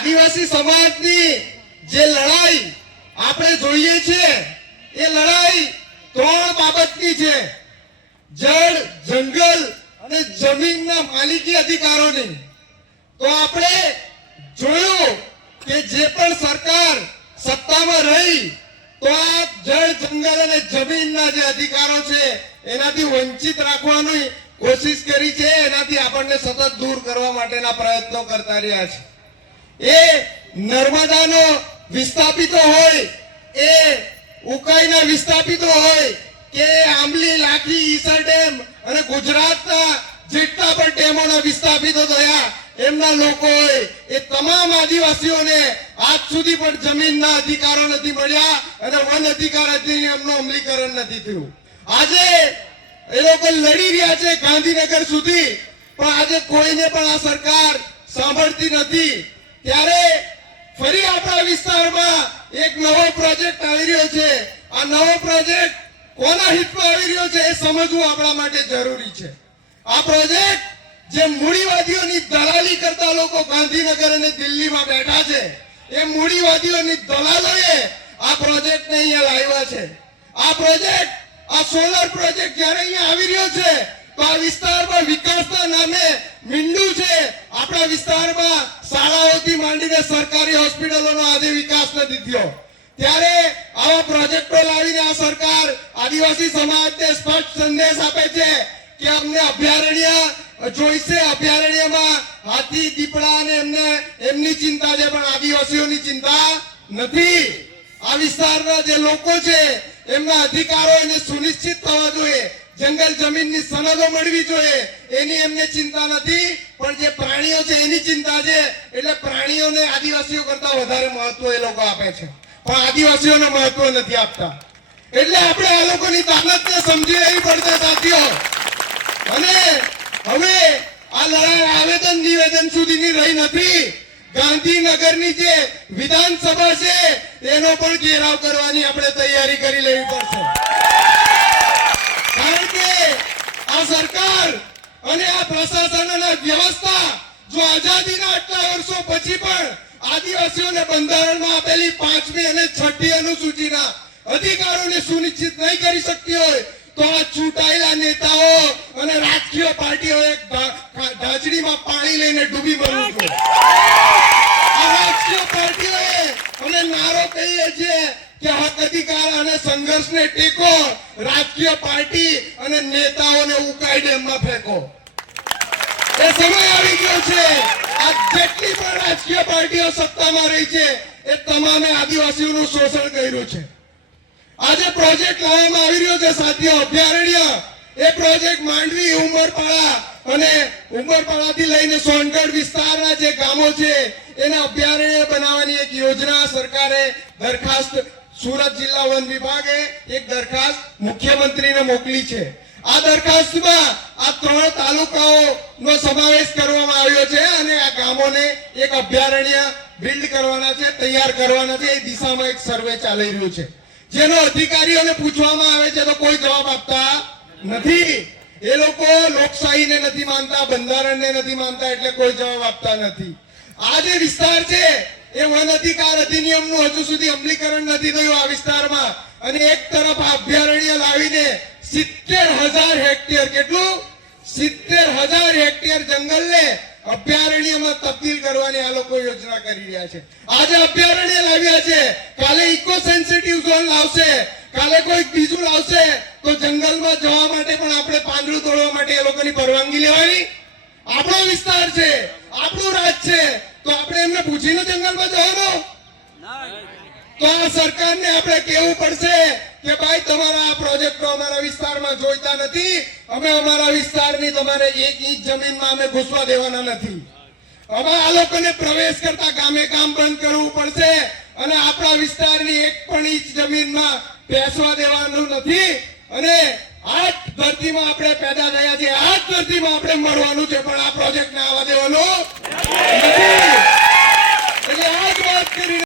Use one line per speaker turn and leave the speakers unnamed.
આદિવાસી સમાજની જે લડાઈ આપણે જોઈએ છે, એ લડાઈ ત્રણ બાબતની છે. જળ, જંગલ અને જમીનના માલિકી અધિકારોની. તો આપણે જોયું કે જે પણ સરકાર સત્તામાં રહી, તો આ જળ, જંગલ અને જમીનના જે અધિકારો છે, એનાથી વંચિત રાખવાની કોશિશ કરી છે, એનાથી આપણને સતત દૂર કરવા માટેના પ્રયત્નો કરતા રહ્યા છે. એ નર્મદાનો વિસ્થાપિતો હોય, એ ઉકાઈના વિસ્થાપિતો હોય, કે આંબલી લાખી ઈસર ડેમ અને ગુજરાતના જેટલા પણ ડેમોના વિસ્થાપિતો થયા, એમના લોકો હોય, એ તમામ આદિવાસીઓને આજ સુધી પણ જમીનના અધિકારો નથી મળ્યા અને વન અધિકાર અધિનિયમનું અમલીકરણ નથી થયું. આજે એ લોકો લડી રહ્યા છે ગાંધીનગર સુધી, પણ આજે કોઈને પણ આ સરકાર સાંભળતી નથી. ત્યારે ફરી આપણા વિસ્તારમાં એક નવો પ્રોજેક્ટ આવી રહ્યો છે. આ નવો પ્રોજેક્ટ કોના હિતમાં આવી રહ્યો છે એ સમજવું આપણા માટે જરૂરી છે. આ પ્રોજેક્ટ જે મૂડીવાદીઓની દલાલી કરતા લોકો ગાંધીનગર અને દિલ્હીમાં બેઠા છે, એ મૂડીવાદીઓની દલાલોએ આ પ્રોજેક્ટને અહીંયા લાવ્યા છે. આ પ્રોજેક્ટ, આ સોલર પ્રોજેક્ટ જ્યારે અહીંયા આવી રહ્યો છે તો આ વિસ્તારમાં વિકાસના નામે મીંડું છે. આપણા વિસ્તારમાં શાળાઓથી માંડીને સરકારી હોસ્પિટલોનો આજે વિકાસ નથી થયો. ત્યારે આવા પ્રોજેક્ટો લાવીને આ સરકાર આદિવાસી સમાજને સ્પષ્ટ સંદેશ આપે છે કે અમને અભયારણ્ય જોઈશે. અભયારણ્યમાં હાથી, દીપડા અને એમને એમની ચિંતા છે, પણ આદિવાસીઓની ચિંતા નથી. આ વિસ્તારના જે લોકો છે, એમના અધિકારો એને સુનિશ્ચિત થવા જોઈએ. જંગલ જમીનની સનદો મળવી જોઈએ. એની એમને ચિંતા નથી, પણ જે પ્રાણીઓ છે એની ચિંતા છે. એટલે પ્રાણીઓને આદિવાસીઓ કરતા વધારે મહત્વ એ લોકો આપે છે. પણ આદિવાસીઓને મહત્વ નથી આપતા. એટલે આપણે આ લોકોની તાકાતને સમજી લેવી પડશે, સાથીઓ. અને હવે આ લડાઈ આવેદન નિવેદન સુધીની રહી નથી. ગાંધીનગરની જે વિધાનસભા છે એનો પણ ઘેરાવ કરવાની આપણે તૈયારી કરી લેવી પડશે કારણ કે સરકાર અને આ પ્રશાસન અને વ્યવસ્થા જો આઝાદીના આટલા વર્ષો પછી પણ આદિવાસીઓને બંધારણમાં આપેલી પાંચમી અને છઠ્ઠી અનુસૂચિના અધિકારોને સુનિશ્ચિત નહીં કરી શકતી હોય, તો આ ચૂંટાયેલા નેતાઓ અને રાજકીય પાર્ટીઓ એક ઢાંચડીમાં પાણી લઈને ડૂબી મરવું છે રાજકીય પાર્ટીઓએ અમે નારો કહીએ છીએ કે હક અધિકાર અને સંઘર્ષને ટેકો રાજકીય પાર્ટી અને નેતાઓને ઉકાઈ ડેમમાં ફેંકો. એ સમય આવી ગયો છે. આ જેટલી પણ રાજકીય પાર્ટીઓ સત્તામાં રહી છે, એ તમામે આદિવાસીઓનું શોષણ કર્યું છે. આજે પ્રોજેક્ટ લાવવામાં આવી રહ્યો છે, સાથીઓ, અભયારણ્ય. એ પ્રોજેક્ટ માંડવી, ઉમરપાડા અને ઉમરપાડાથી લઈને સોનગઢ વિસ્તારના જે ગામો છે, એને અભયારણ્ય બનાવવાની એક યોજના સરકારે દરખાસ્ત સુરત જિલ્લા વન વિભાગે એક દરખાસ્ત મુખ્યમંત્રીને મોકલી છે. આ દરખાસ્તમાં આ ત્રણ તાલુકાઓનો સમાવેશ કરવામાં આવ્યો છે અને આ ગામોને એક અભયારણ્ય બિલ્ડ કરવાના છે, તૈયાર કરવાના છે. એ દિશામાં એક સર્વે ચાલી રહ્યું છે. જેનો અધિકારીઓને પૂછવામાં આવે છે તો કોઈ જવાબ આપતા નથી. એ લોકો લોકશાહીને નથી માનતા, બંધારણને નથી માનતા એટલે કોઈ જવાબ આપતા નથી. આ જે વિસ્તાર છે, એ વન અધિકાર અધિનિયમનું હજુ સુધી અમલીકરણ નથી થયું આ વિસ્તારમાં. અને એક તરફ અભયારણ્ય લાવીને સિત્તેર હજાર હેક્ટર, કેટલું? સિત્તેર હજાર હેક્ટર જંગલને અભયારણ્યમાં તબદીલ કરવાની આ લોકો યોજના કરી રહ્યા છે. આજે અભયારણ્ય લાવ્યા છે. કાલે ઇકો સેન્સિટિવ ઝોન લાવશે. કાલે કોઈ બીજું લાવશે, તો જંગલમાં જવા માટે પણ આપણે પાંદડું તોડવા માટે એ લોકોની પરવાનગી લેવાની. આપણો વિસ્તાર છે, આપણું રાજ છે. તો આપણે એમને પૂછીને જંગલમાં જવાનો? તો આ સરકારને આપણે કહેવું પડશે કે ભાઈ, તમારા આ પ્રોજેક્ટો અમારા વિસ્તારમાં જોઈતા નથી. અમે અમારા વિસ્તારની તમારે એક ઇંચ જમીનમાં અમે ઘૂસવા દેવાના નથી. હવે આ લોકોને પ્રવેશ કરતા ગામે કામ બંધ કરવું પડશે અને આપણા વિસ્તારની એક પણ ઇંચ જમીનમાં બેસવા દેવાનું નથી. અને આ ધરતીમાં આપણે પેદા થયા છે આ ધરતીમાં આપણે મળવાનું છે, પણ આ પ્રોજેક્ટને આવવા દેવાનો